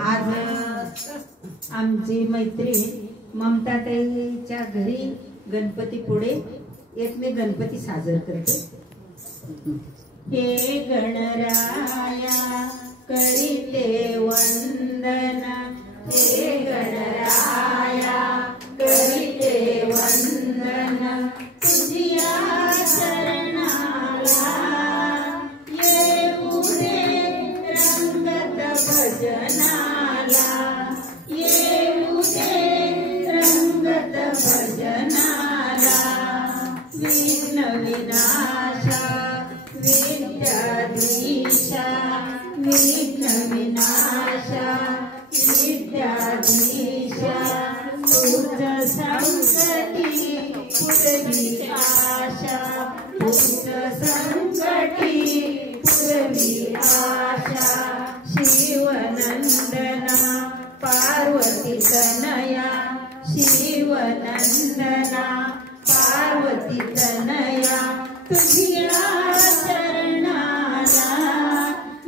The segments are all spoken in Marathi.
आज आमची मैत्रीण ममताताईच्या घरी गणपती पुढे एक मी गणपती साजर करते। हे गणराया करीते वंदना, हे गणराया करीते वंदना, तुझिया चरणाला येऊ दे रंगत भजनाला, येऊ दे रंगत भजनाला। विघ्न विनाशा विद्याधीशा, विघ्न विनाशा विद्याधीशा, तुझ संकटी पुरवी आशा, तुझ संकटी पुरवी आशा। शिवनंदना पार्वती तनया, शिवनंदना पार्वती तनया, तुझिया चरणाला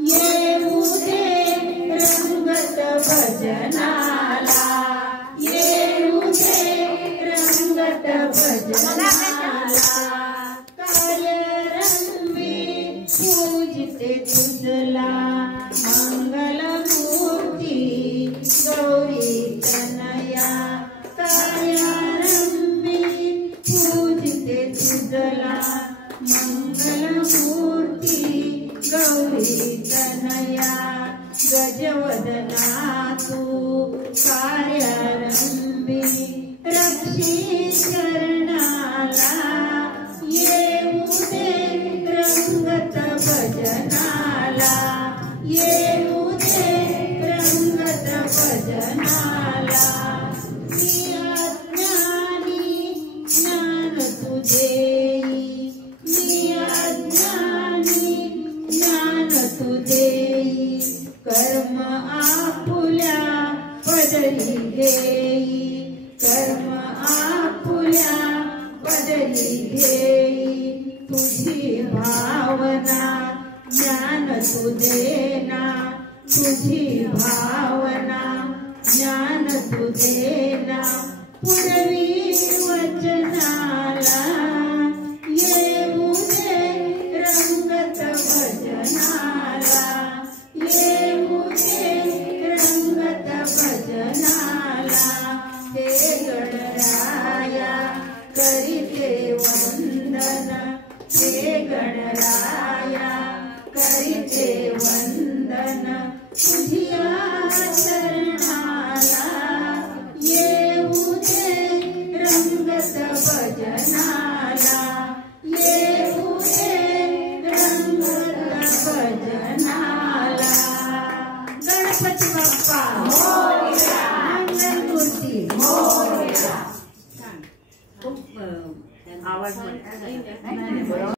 येऊ दे रंगत भजनाला, येऊ दे रंगत भजनाला। कार्यरंगी पूजिते तुझला मंगलमूर्ती गौरी तनया, कार्यरंगी पूजिते तुझला मंगलमूर्ती गौरी तनया। गजवदना तू कार्यारंभी रक्षी चरणाला, येऊ दे रंगत भजनाला, येऊ दे रंगत भजनाला। मी अज्ञानी ज्ञान तुझेई, मी अज्ञानी ज्ञान तुझेई, कर्म आपुल्या पदरी घेई, कर्म आपुल्या पदरी घेई। तुझी भावना ज्ञान तू देना, तुझी भावना ज्ञान तू देना, पुरवी वचना